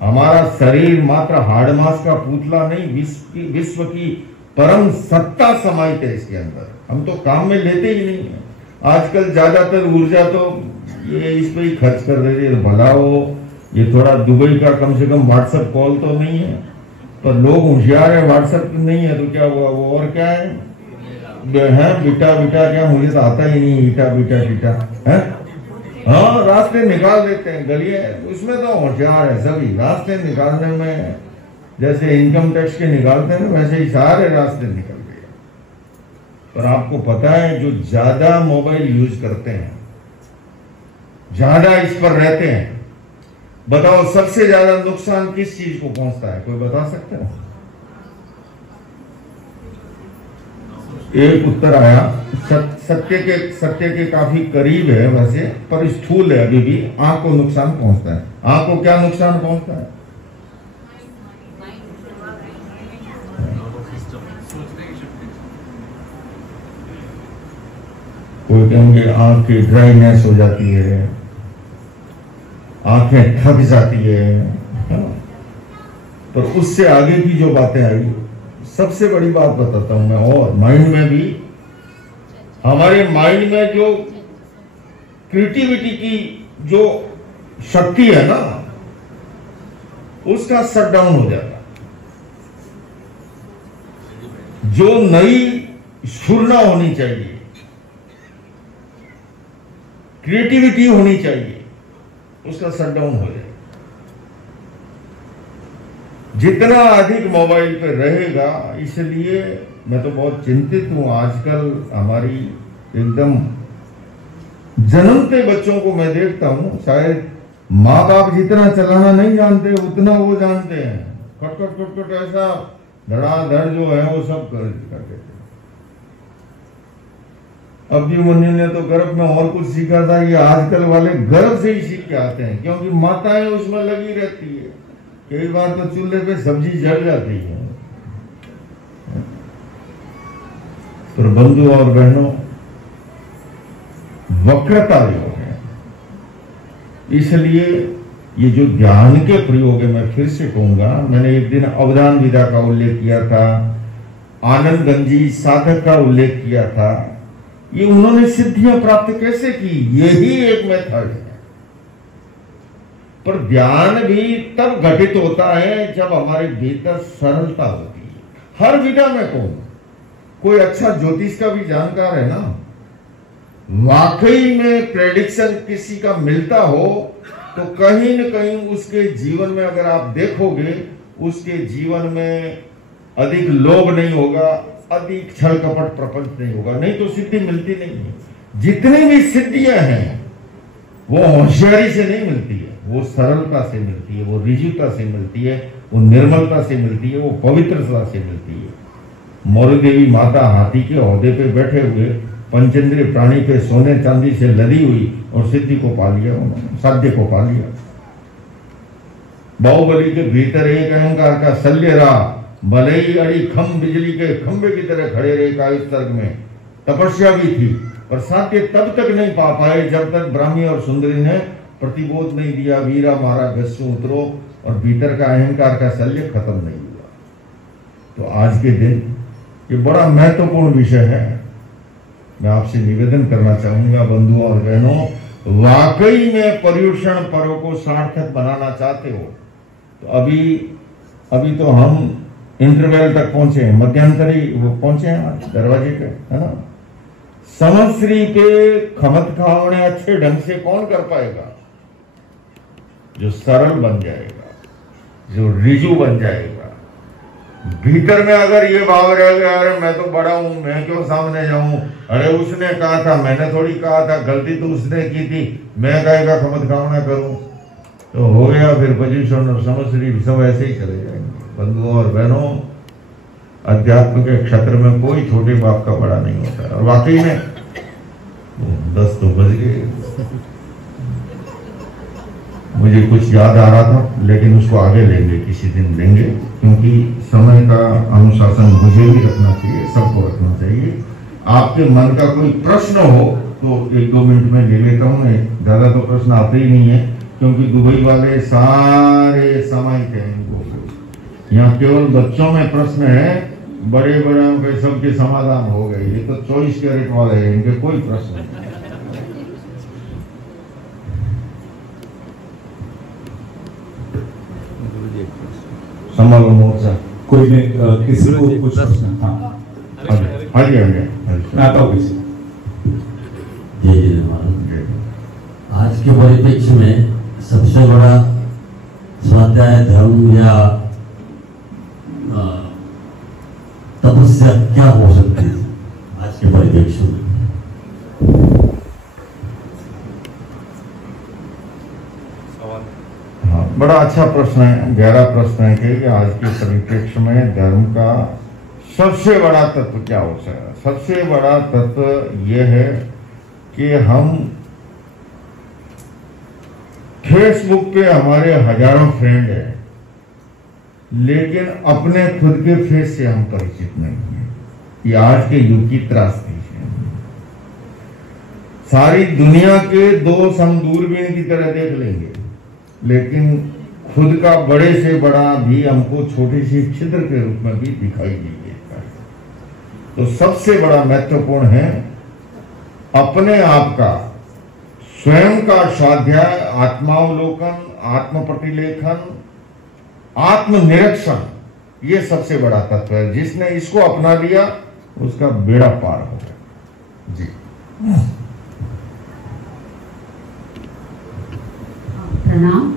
हमारा शरीर मात्र हाड़ मास का पुतला नहीं, विश्व की परम सत्ता समाहित है इसके अंदर। हम तो काम में लेते ही नहीं है। आजकल ज्यादातर ऊर्जा तो ये इस पे ही खर्च कर रहे हैं। भला हो ये थोड़ा दुबई का कम से कम व्हाट्सएप कॉल तो नहीं है, पर लोग होशियार है, व्हाट्सएप नहीं है तो क्या हुआ, वो और क्या है बीटा बीटा, क्या मुझे तो आता ही नहीं, ईटा बीटा टीटा है। हाँ, रास्ते निकाल देते हैं, गलियां उसमें तो होशियार है सभी, रास्ते निकालने में जैसे इनकम टैक्स के निकालते हैं वैसे ही सारे रास्ते निकल गए। पर आपको पता है जो ज्यादा मोबाइल यूज करते हैं, ज्यादा इस पर रहते हैं, बताओ सबसे ज्यादा नुकसान किस चीज को पहुंचता है, कोई बता सकते हो? एक उत्तर आया, सत्य के काफी करीब है वैसे, पर स्थूल है अभी भी। आंख को नुकसान पहुंचता है। आंख को क्या नुकसान पहुंचता है? कोई कहेंगे आंख की ड्राइनेस हो जाती है, आंखें थक जाती है, पर उससे आगे की जो बातें आई, सबसे बड़ी बात बताता हूं मैं। और माइंड में भी, हमारे माइंड में जो क्रिएटिविटी की जो शक्ति है ना, उसका शट डाउन हो जाता है। जो नई स्फूर्णा होनी चाहिए, क्रिएटिविटी होनी चाहिए, उसका शट डाउन हो जाएगा। जितना अधिक मोबाइल पे रहेगा, इसलिए मैं तो बहुत चिंतित हूं। आजकल हमारी एकदम जन्मते बच्चों को मैं देखता हूं, शायद माँ बाप जितना चलाना नहीं जानते उतना वो जानते हैं। खट खट खट खट ऐसा धड़ाधड़ जो है वो सब कर देते। अभिमन्यु ने तो गर्भ में और कुछ सीखा था, ये आजकल वाले गर्भ से ही सीख के आते हैं, क्योंकि माताएं उसमें लगी रहती है। कई बार तो चूल्हे पे सब्जी जल जाती है। तो बंधु और बहनों, वक्रता योग है, इसलिए ये जो ध्यान के प्रयोग है, मैं फिर से कहूंगा, मैंने एक दिन अवधान विदा का उल्लेख किया था, आनंद गंजी साधक का उल्लेख किया था। ये उन्होंने सिद्धियां प्राप्त कैसे की, यही एक मेथड है। पर ध्यान भी तब घटित होता है जब हमारे भीतर सरलता होती है। हर विधा में कोई अच्छा ज्योतिष का भी जानकार है ना, वाकई में प्रेडिक्शन किसी का मिलता हो तो कहीं न कहीं उसके जीवन में अगर आप देखोगे, उसके जीवन में अधिक लोभ नहीं होगा, अधिक छल कपट प्रपंच नहीं होगा, नहीं तो सिद्धि मिलती नहीं है। जितनी भी सिद्धियां हैं वो होशियारी से नहीं मिलती है, वो सरलता से मिलती है, वो ऋजुता से मिलती है, वो निर्मलता से मिलती है, वो पवित्रता से मिलती है। मौर्य देवी माता हाथी के ओहदे पे बैठे हुए पंचेंद्रिय प्राणी पे सोने चांदी से लदी हुई और सिद्धि को पा लिया, उन्होंने साध्य को पा लिया। बाहुबली के भीतर एक अहंकार का शल्य रहा, भले ही अड़ी खम बिजली के खंबे की तरह खड़े रहे कायिक सर्ग में, तपस्या भी थी, पर साध्य तब तक नहीं पा पाए जब तक ब्राह्मी और सुंदरी ने प्रतिबोध नहीं दिया, वीरा मारा गस्सु उतरो, और भीतर का अहंकार का शल्य खत्म नहीं हुआ। तो आज के दिन ये बड़ा महत्वपूर्ण विषय है। मैं आपसे निवेदन करना चाहूंगा बंधुओं और बहनों, वाकई में पर्युषण पर्व को सार्थक बनाना चाहते हो तो अभी तो हम इंटरवल तक पहुंचे हैं, मध्यांतरी वो पहुंचे हैं दरवाजे पे, है ना। समश्री पे खमत खावने अच्छे ढंग से कौन कर पाएगा? जो सरल बन जाएगा, जो रिजु बन जाएगा। भीतर में अगर ये भाव रहेगा, अरे मैं तो बड़ा हूं, मैं क्यों सामने जाऊं, अरे उसने कहा था, मैंने थोड़ी कहा था, गलती तो उसने की थी, मैं कहेगा खमत खावना करूं, तो हो गया फिर पोजीशन और समश्री सब ऐसे ही चले जाएंगे। बंधुओं और बहनों, अध्यात्म के क्षेत्र में कोई छोटे बाप का बड़ा नहीं होता है। और वाकई में 10 तो बज गए, मुझे कुछ याद आ रहा था, लेकिन उसको आगे लेंगे, किसी दिन लेंगे, क्योंकि समय का अनुशासन मुझे भी रखना चाहिए, सबको रखना चाहिए। आपके मन का कोई प्रश्न हो तो 1-2 मिनट में ले लेता हूँ, ज़्यादा तो प्रश्न आते ही नहीं है, क्योंकि दुबई वाले सारे सामायिक हैं इनको। यहाँ केवल बच्चों में प्रश्न है, बड़े बड़ों के सबके समाधान हो गए। ये तो 24 कैरेट वाले हैं, इनके कोई प्रश्न नहीं। संभालो मोर्चा। कोई नहीं, किसी को कुछ प्रश्न? हाँ हाँ जी मैं आता हूँ किसी। जय जय महाराज। आज के परिप्रेक्ष्य में सबसे बड़ा स्वाध्याय धर्म या तपस्या क्या हो सकती है आज के परिप्रेक्ष्य में? हाँ, बड़ा अच्छा प्रश्न है, गहरा प्रश्न है कि आज के परिप्रेक्ष्य में धर्म का सबसे बड़ा तत्व क्या हो सकता है। सबसे बड़ा तत्व यह है कि हम फेसबुक पे हमारे हजारों फ्रेंड हैं, लेकिन अपने खुद के फेस से हम परिचित नहीं हैं। ये आज के युग की त्रासदी है। सारी दुनिया के दोस्त हम दूरबीन की तरह देख लेंगे, लेकिन खुद का बड़े से बड़ा भी हमको छोटे से छिद्र के रूप में भी दिखाई देता है। तो सबसे बड़ा महत्वपूर्ण है अपने आप का स्वयं का स्वाध्याय, आत्मावलोकन, आत्मप्रतिलेखन, आत्मनिरीक्षण। ये सबसे बड़ा तत्व है। जिसने इसको अपना लिया उसका बेड़ा पार हो गया। जी प्रणाम।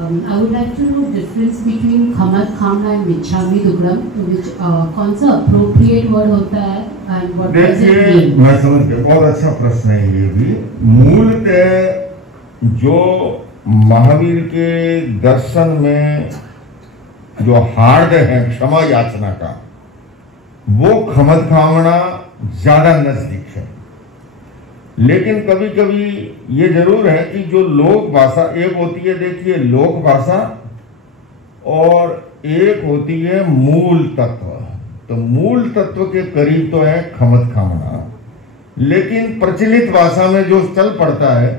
I would like to know difference between खमत खामना and मिच्छामी दुक्कडम, which कौन सा appropriate word होता है and what does it देखिए, mean? मैं समझ गया, बहुत अच्छा प्रश्न है ये भी। मूलतः जो महावीर के दर्शन में जो हार्द है क्षमा याचना का, वो खमत खामना ज्यादा नजदीक है। लेकिन कभी कभी ये जरूर है कि जो लोक भाषा एक होती है, देखिए लोक भाषा, और एक होती है मूल तत्व। तो मूल तत्व के करीब तो है खमत खामना, लेकिन प्रचलित भाषा में जो चल पड़ता है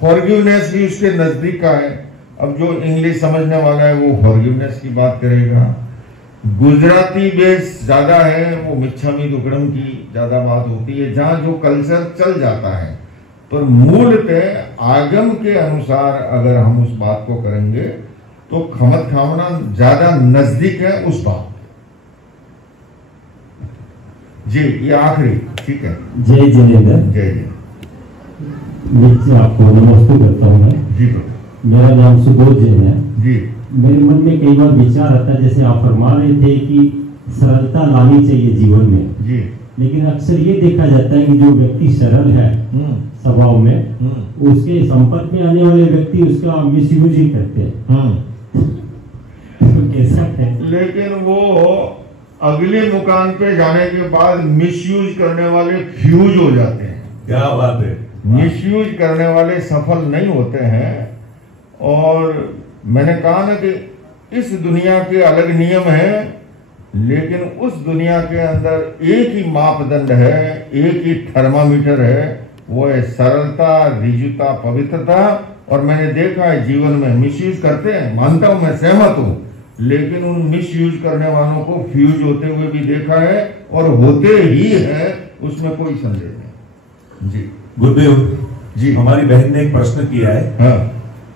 फॉरगिवनेस भी उसके नजदीक का है। अब जो इंग्लिश समझने वाला है वो फॉरगिवनेस की बात करेगा, गुजराती बेस ज्यादा है, वो मिच्छामी दुक्कडम की ज्यादा बात होती है, जहां जो कल्चर चल जाता है। पर मूलतः आगम के अनुसार अगर हम उस बात को करेंगे तो खमत खामना ज्यादा नजदीक है उस बात। जी ये आखिरी, ठीक है। जय जिनेंद्र। जय जय। नीचे आपको नमस्ते करता हूँ मैं। जी मेरा नाम सुबोध जैन है जी। मेरे मन में कई बार विचार आता है, जैसे आप फरमा रहे थे कि सरलता लानी चाहिए जीवन में जी। लेकिन अक्सर ये देखा जाता है कि जो व्यक्ति सरल है स्वभाव में, उसके संपर्क में आने वाले व्यक्ति उसका मिसयूज ही करते हैं। तो कैसा है? लेकिन वो अगले मुकाम पे जाने के बाद मिसयूज करने वाले फ्यूज हो जाते हैं। क्या बात है। मिसयूज करने वाले सफल नहीं होते हैं। और मैंने कहा ना कि इस दुनिया के अलग नियम हैं, लेकिन उस दुनिया के अंदर एक ही मापदंड है, एक ही थर्मामीटर है, वो है सरलता, रिजुता, पवित्रता। और मैंने देखा है जीवन में मिसयूज करते हैं, मानता हूं, मैं सहमत हूं, लेकिन उन मिसयूज करने वालों को फ्यूज होते हुए भी देखा है, और होते ही है, उसमें कोई संदेह नहीं। जी गुरुदेव जी। हमारी बहन ने एक प्रश्न किया है हाँ।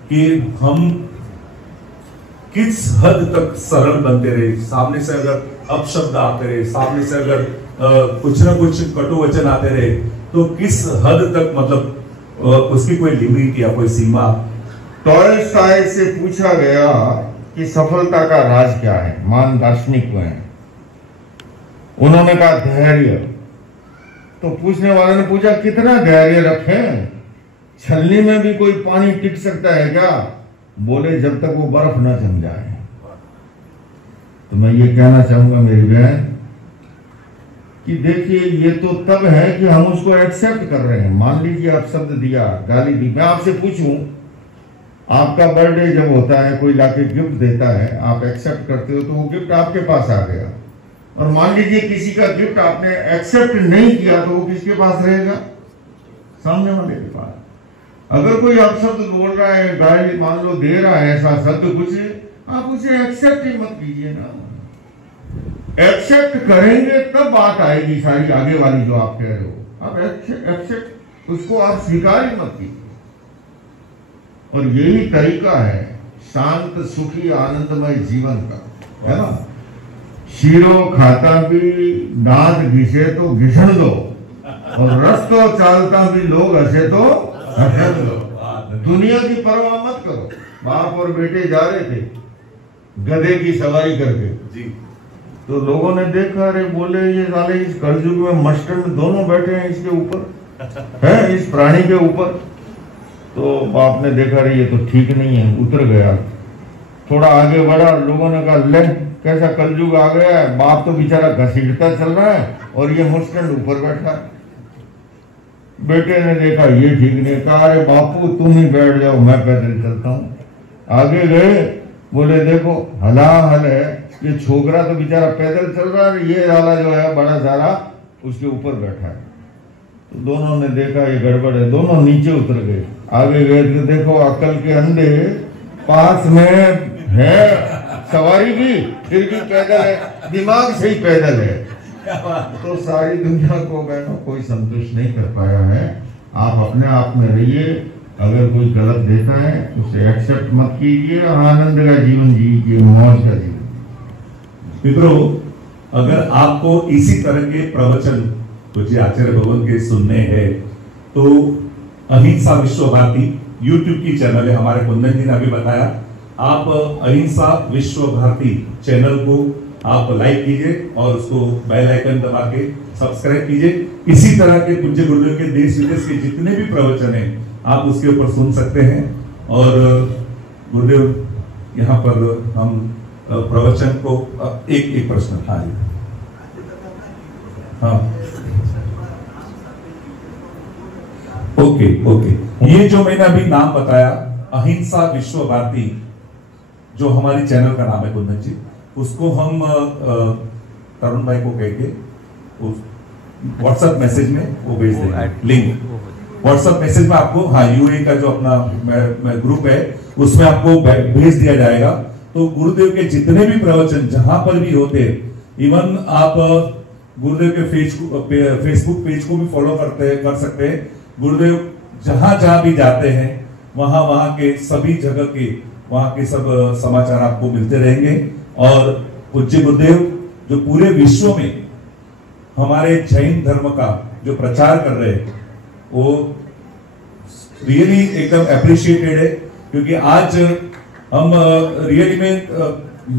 कि हम किस हद तक सरल बनते रहे, सामने से अगर अपशब्द आते रहे, सामने से अगर कुछ ना कुछ कटु वचन आते रहे, तो किस हद तक, मतलब उसकी कोई लिमिट या कोई सीमा? टॉलस्टॉय से पूछा गया कि सफलता का राज क्या है, मान दार्शनिक हुए हैं। उन्होंने कहा धैर्य। तो पूछने वाले ने पूछा कितना धैर्य रखें, छलनी में भी कोई पानी टिक सकता है क्या? बोले जब तक वो बर्फ न जम जाए। तो मैं ये कहना चाहूंगा मेरी बहन कि देखिए ये तो तब है कि हम उसको एक्सेप्ट कर रहे हैं। मान लीजिए आप शब्द दिया, गाली दी, मैं आपसे पूछूं आपका बर्थडे जब होता है, कोई लाके गिफ्ट देता है, आप एक्सेप्ट करते हो, तो वो गिफ्ट आपके पास आ गया। और मान लीजिए किसी का गिफ्ट आपने एक्सेप्ट नहीं किया, तो वो किसके पास रहेगा? सामने वाले के पास। अगर कोई अपशब्द बोल रहा है, गाली मान लो दे रहा है ऐसा शब्द कुछ, आप उसे एक्सेप्ट ही मत कीजिए ना। एक्सेप्ट करेंगे तब बात आएगी सारी आगे वाली जो आप कह रहे हो। आप एक्सेप्ट उसको आप स्वीकार ही मत कीजिए। और यही तरीका है शांत सुखी आनंदमय जीवन का, है ना। शीरो खाता भी दांत घिसे तो घिसण दो, और रस्तो चालता भी लोग हंसे तो हंस दो। दुनिया की परवाह मत करो। बाप और बेटे जा रहे थे गधे की सवारी करके जी, तो लोगों ने देखा, अरे बोले ये साले इस कलयुग में मस्टर्ड दोनों बैठे हैं इसके ऊपर है, इस प्राणी के ऊपर। तो बाप ने देखा, अरे ये तो ठीक नहीं है, उतर गया। थोड़ा आगे बढ़ा, लोगों ने कहा ले कैसा कलयुग आ गया है, बाप तो बेचारा घसीटता चल रहा है और ये मस्टर्ड ऊपर बैठा है। बेटे ने देखा ये ठीक नहीं, कहा अरे बापू तुम ही बैठ जाओ, मैं पैदल चलता हूँ। आगे गए, बोले देखो हलाहल है, ये छोकरा तो बेचारा पैदल चल रहा है, ये वाला जो है बड़ा सारा उसके ऊपर बैठा है। तो दोनों ने देखा ये गड़बड़ है, दोनों नीचे उतर गए। आगे गए तो देखो अक्ल के अंधे, पास में है सवारी भी, फिर भी पैदल है, दिमाग से ही पैदल है। तो सारी दुनिया को बहनों कोई संतुष्ट नहीं कर पाया है। आप अपने आप में रहिए, अगर कोई गलत देता है उसे एक्सेप्ट मत कीजिए, आनंद का जीवन जीजिए, मौज का जीवन। मित्रों, अगर आपको इसी तरह के प्रवचन पूज्य आचार्य भगवान के सुनने हैं तो अहिंसा विश्व भारती यूट्यूब की चैनल है, हमारे कुंदन जी ने अभी बताया। आप अहिंसा विश्व भारती चैनल को आप लाइक कीजिए और उसको बेल आइकन दबा के सब्सक्राइब कीजिए। इसी तरह के पूज्य गुरुदेव के देश विदेश के जितने भी प्रवचन हैं आप उसके ऊपर सुन सकते हैं। और गुरुदेव यहाँ पर हम प्रवचन को एक प्रश्न, हाँ ओके, ये जो मैंने अभी नाम बताया अहिंसा विश्व भारती, जो हमारी चैनल का नाम है कुंदन जी, उसको हम तरुण भाई को कह के व्हाट्सएप मैसेज में वो भेज देंगे, लिंक व्हाट्सएप मैसेज में आपको, हाँ यूए का जो अपना ग्रुप है उसमें आपको भेज दिया जाएगा। तो गुरुदेव के जितने भी प्रवचन जहां पर भी होते, इवन आप गुरुदेव के फेसबुक पेज को भी फॉलो कर सकते हैं। गुरुदेव जहां जहां भी जाते हैं वहां के सभी जगह के वहां के सब समाचार आपको मिलते रहेंगे। और पूज्य गुरुदेव जो पूरे विश्व में हमारे जैन धर्म का जो प्रचार कर रहे हैं वो रियली एकदम अप्रिशिएटेड है, क्योंकि आज हम रियली में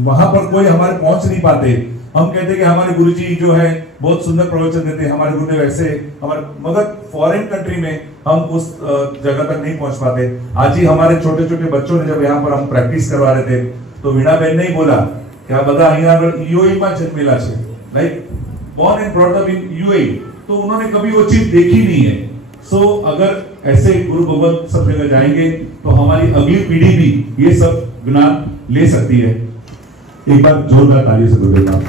वहां पर कोई हमारे पहुंच नहीं पाते। हम कहते हैं कि हमारे गुरुजी जो है बहुत सुंदर प्रवचन देते हैं, हमारे गुरुदेव ऐसे हमारे, मगर फॉरेन कंट्री में हम उस जगह तक नहीं पहुंच पाते। आज ही हमारे छोटे छोटे बच्चों ने जब यहाँ पर हम प्रैक्टिस करवा रहे थे तो वीणा बहन ने ही बोला क्या बता यूएई में जन्मेला छे, like born and brought up in UAE, तो उन्होंने कभी वो चीज देखी नहीं है। सो अगर ऐसे गुरु भगवान सब जगह जाएंगे तो हमारी अगली पीढ़ी भी ये सब ज्ञान ले सकती है। एक बार जोरदार ताली से गुरुदेव का